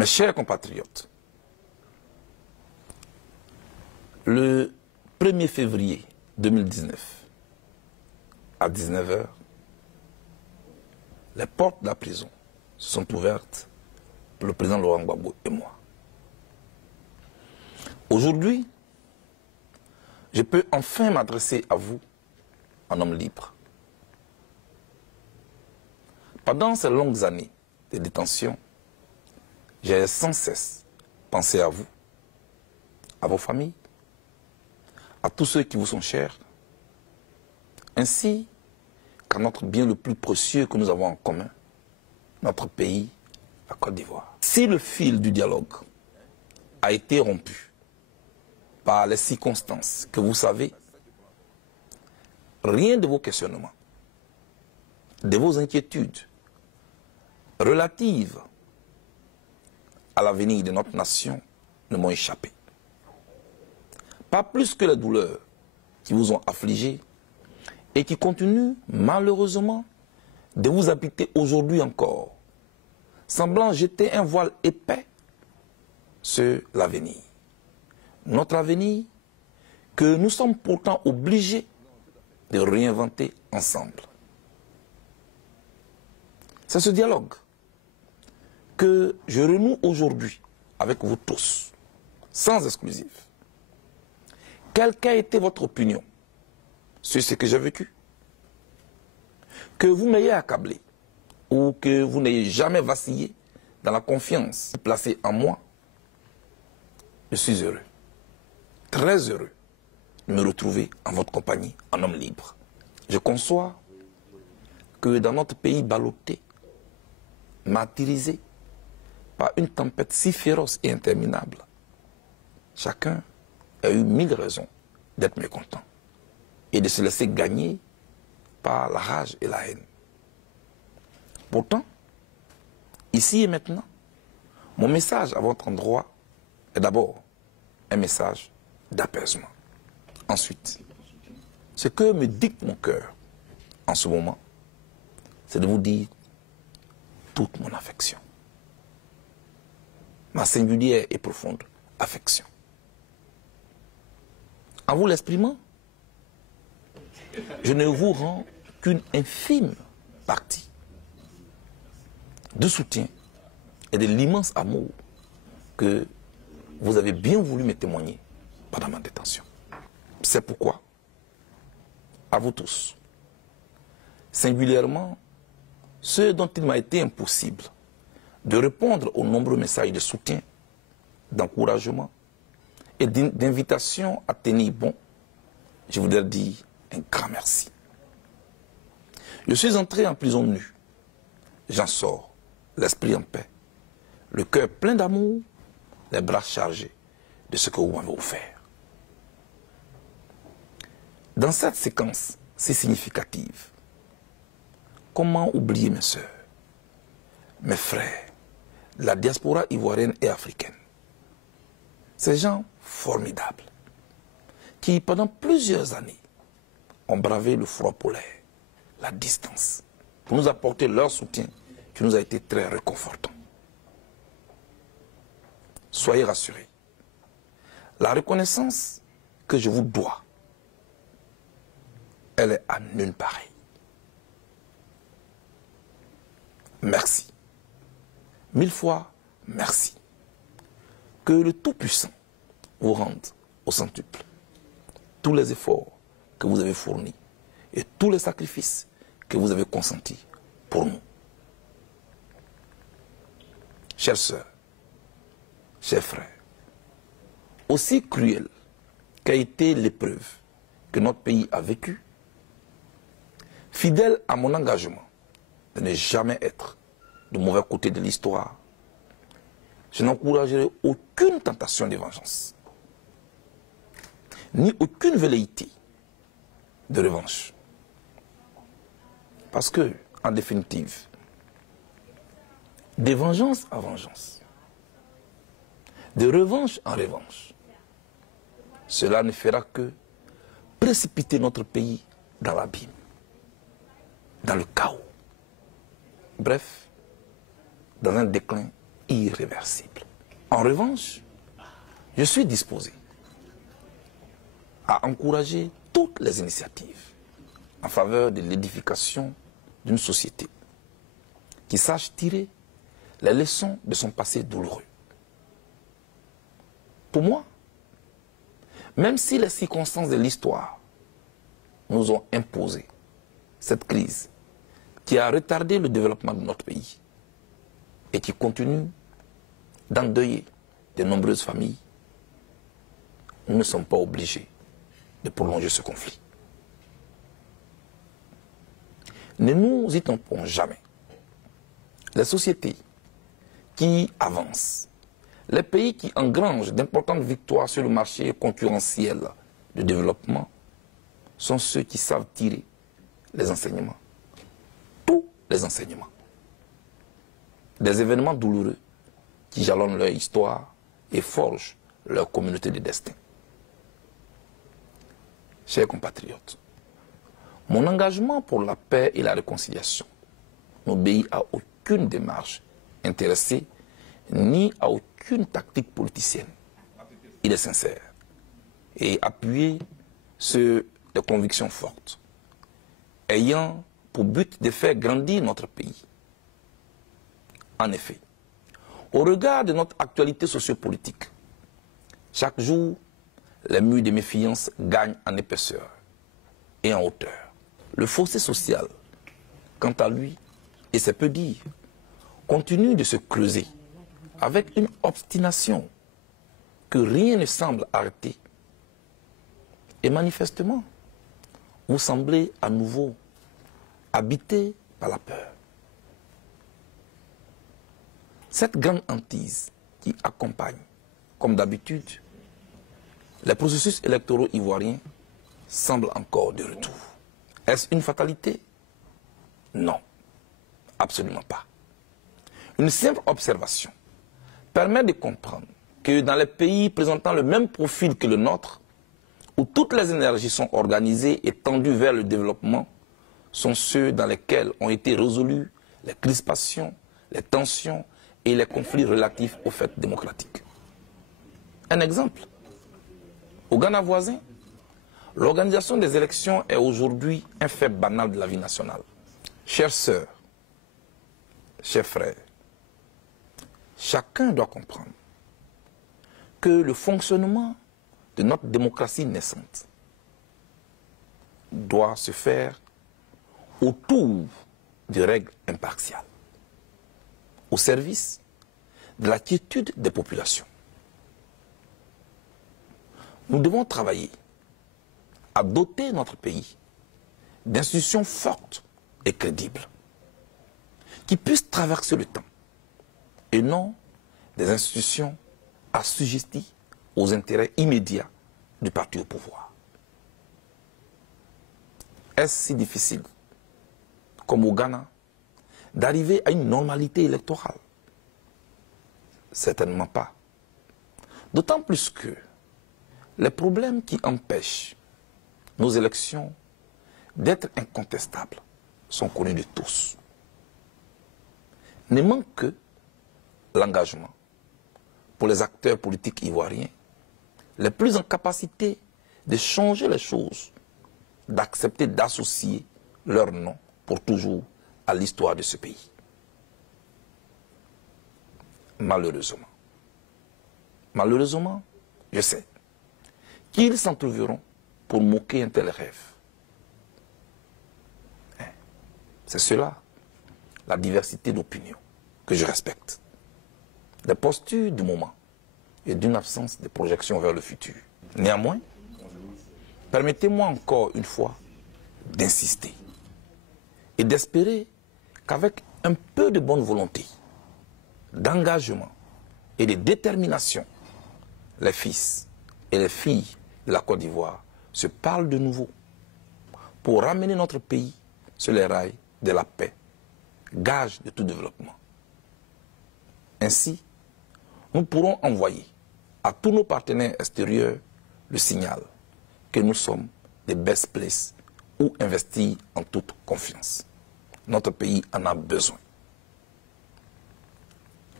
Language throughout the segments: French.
Mes chers compatriotes, le 1er février 2019, à 19 h, les portes de la prison se sont ouvertes pour le président Laurent Gbagbo et moi. Aujourd'hui, je peux enfin m'adresser à vous en homme libre. Pendant ces longues années de détention, j'ai sans cesse pensé à vous, à vos familles, à tous ceux qui vous sont chers, ainsi qu'à notre bien le plus précieux que nous avons en commun, notre pays, la Côte d'Ivoire. Si le fil du dialogue a été rompu par les circonstances que vous savez, rien de vos questionnements, de vos inquiétudes relatives à l'avenir de notre nation ne m'ont échappé. Pas plus que les douleurs qui vous ont affligé et qui continuent malheureusement de vous habiter aujourd'hui encore, semblant jeter un voile épais sur l'avenir. Notre avenir que nous sommes pourtant obligés de réinventer ensemble. C'est ce dialogue que je renoue aujourd'hui avec vous tous, sans exclusive. Quelle qu'a été votre opinion sur ce que j'ai vécu? Que vous m'ayez accablé ou que vous n'ayez jamais vacillé dans la confiance placée en moi, je suis heureux, très heureux de me retrouver en votre compagnie, en homme libre. Je conçois que dans notre pays ballotté, martyrisé par une tempête si féroce et interminable, chacun a eu 1000 raisons d'être mécontent et de se laisser gagner par la rage et la haine. Pourtant, ici et maintenant, mon message à votre endroit est d'abord un message d'apaisement. Ensuite, ce que me dicte mon cœur en ce moment, c'est de vous dire toute mon affection. Ma singulière et profonde affection. En vous l'exprimant, je ne vous rends qu'une infime partie de soutien et de l'immense amour que vous avez bien voulu me témoigner pendant ma détention. C'est pourquoi, à vous tous, singulièrement ceux dont il m'a été impossible de répondre aux nombreux messages de soutien, d'encouragement et d'invitation à tenir bon, je voudrais dire un grand merci. Je suis entré en prison nue. J'en sors, l'esprit en paix, le cœur plein d'amour, les bras chargés de ce que vous m'avez offert. Dans cette séquence si significative, comment oublier mes sœurs, mes frères, la diaspora ivoirienne et africaine? Ces gens formidables qui, pendant plusieurs années, ont bravé le froid polaire, la distance, pour nous apporter leur soutien qui nous a été très réconfortant. Soyez rassurés. La reconnaissance que je vous dois, elle est à nulle pareille. Merci. 1000 fois merci. Que le Tout-Puissant vous rende au centuple tous les efforts que vous avez fournis et tous les sacrifices que vous avez consentis pour nous. Chères sœurs, chers frères, aussi cruelle qu'a été l'épreuve que notre pays a vécue, fidèle à mon engagement de ne jamais être du mauvais côté de l'histoire, je n'encouragerai aucune tentation de vengeance, ni aucune velléité de revanche. Parce que, en définitive, de vengeance à vengeance, de revanche en revanche, cela ne fera que précipiter notre pays dans l'abîme, dans le chaos. Bref, dans un déclin irréversible. En revanche, je suis disposé à encourager toutes les initiatives en faveur de l'édification d'une société qui sache tirer les leçons de son passé douloureux. Pour moi, même si les circonstances de l'histoire nous ont imposé cette crise qui a retardé le développement de notre pays et qui continue d'endeuiller de nombreuses familles, nous ne sommes pas obligés de prolonger ce conflit. Ne nous y trompons jamais. Les sociétés qui avancent, les pays qui engrangent d'importantes victoires sur le marché concurrentiel de développement sont ceux qui savent tirer les enseignements, tous les enseignements, des événements douloureux qui jalonnent leur histoire et forgent leur communauté de destin. Chers compatriotes, mon engagement pour la paix et la réconciliation n'obéit à aucune démarche intéressée ni à aucune tactique politicienne. Il est sincère et appuyé sur des convictions fortes, ayant pour but de faire grandir notre pays. En effet, au regard de notre actualité sociopolitique, chaque jour, les murs de méfiance gagnent en épaisseur et en hauteur. Le fossé social, quant à lui, et c'est peu dire, continue de se creuser avec une obstination que rien ne semble arrêter. Et manifestement, vous semblez à nouveau habité par la peur. Cette grande hantise qui accompagne, comme d'habitude, les processus électoraux ivoiriens semble encore de retour. Est-ce une fatalité? Non, absolument pas. Une simple observation permet de comprendre que dans les pays présentant le même profil que le nôtre, où toutes les énergies sont organisées et tendues vers le développement, sont ceux dans lesquels ont été résolus les crispations, les tensions et les conflits relatifs aux fêtes démocratiques. Un exemple. Au Ghana voisin, l'organisation des élections est aujourd'hui un fait banal de la vie nationale. Chères sœurs, chers frères, chacun doit comprendre que le fonctionnement de notre démocratie naissante doit se faire autour de règles impartiales, au service de la quiétude des populations. Nous devons travailler à doter notre pays d'institutions fortes et crédibles qui puissent traverser le temps et non des institutions assujetties aux intérêts immédiats du parti au pouvoir. Est-ce si difficile, comme au Ghana, d'arriver à une normalité électorale? Certainement pas. D'autant plus que les problèmes qui empêchent nos élections d'être incontestables sont connus de tous. Ne manque que l'engagement pour les acteurs politiques ivoiriens les plus en capacité de changer les choses, d'accepter d'associer leur nom pour toujours à l'histoire de ce pays. Malheureusement, je sais qu'ils s'en trouveront pour moquer un tel rêve. C'est cela, la diversité d'opinions, que je respecte. Des postures du moment et d'une absence de projection vers le futur. Néanmoins, permettez-moi encore une fois d'insister et d'espérer qu'avec un peu de bonne volonté, d'engagement et de détermination, les fils et les filles de la Côte d'Ivoire se parlent de nouveau pour ramener notre pays sur les rails de la paix, gage de tout développement. Ainsi, nous pourrons envoyer à tous nos partenaires extérieurs le signal que nous sommes des best places où investir en toute confiance. Notre pays en a besoin.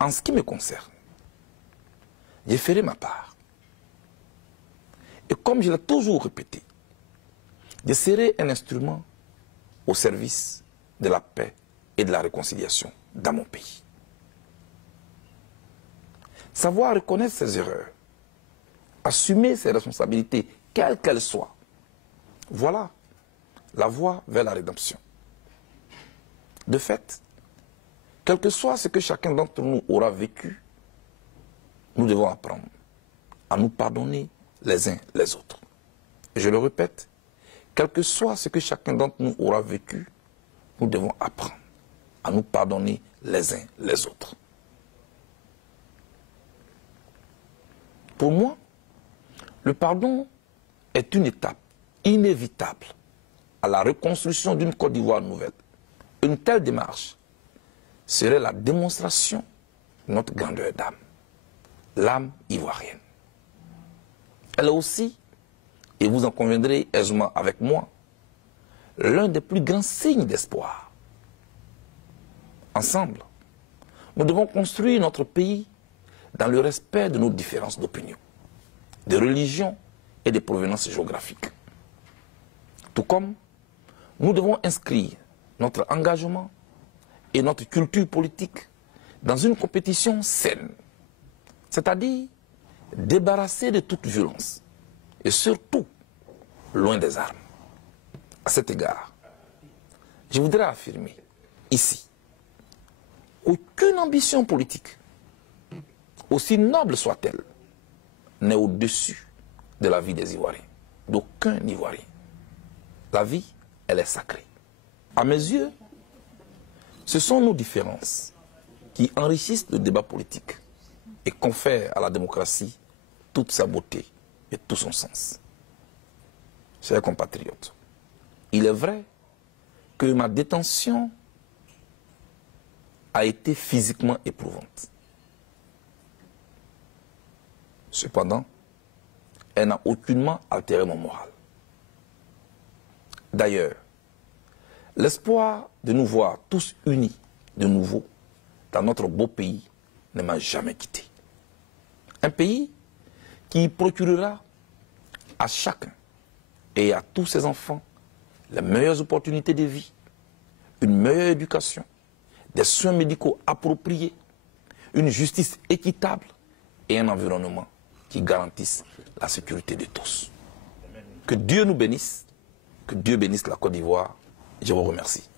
En ce qui me concerne, j'ai fait ma part. Et comme je l'ai toujours répété, je serai un instrument au service de la paix et de la réconciliation dans mon pays. Savoir reconnaître ses erreurs, assumer ses responsabilités, quelles qu'elles soient, voilà la voie vers la rédemption. De fait, quel que soit ce que chacun d'entre nous aura vécu, nous devons apprendre à nous pardonner les uns les autres. Et je le répète, quel que soit ce que chacun d'entre nous aura vécu, nous devons apprendre à nous pardonner les uns les autres. Pour moi, le pardon est une étape inévitable à la reconstruction d'une Côte d'Ivoire nouvelle. Une telle démarche serait la démonstration de notre grandeur d'âme, l'âme ivoirienne. Elle est aussi, et vous en conviendrez aisément avec moi, l'un des plus grands signes d'espoir. Ensemble, nous devons construire notre pays dans le respect de nos différences d'opinion, de religion et de provenance géographique. Tout comme nous devons inscrire notre engagement et notre culture politique dans une compétition saine, c'est-à-dire débarrassée de toute violence et surtout loin des armes. À cet égard, je voudrais affirmer ici qu'aucune ambition politique, aussi noble soit-elle, n'est au-dessus de la vie des Ivoiriens, d'aucun Ivoirien. La vie, elle est sacrée. À mes yeux, ce sont nos différences qui enrichissent le débat politique et confèrent à la démocratie toute sa beauté et tout son sens. Chers compatriotes, il est vrai que ma détention a été physiquement éprouvante. Cependant, elle n'a aucunement altéré mon moral. D'ailleurs, l'espoir de nous voir tous unis de nouveau dans notre beau pays ne m'a jamais quitté. Un pays qui procurera à chacun et à tous ses enfants les meilleures opportunités de vie, une meilleure éducation, des soins médicaux appropriés, une justice équitable et un environnement qui garantisse la sécurité de tous. Que Dieu nous bénisse, que Dieu bénisse la Côte d'Ivoire. Je vous remercie.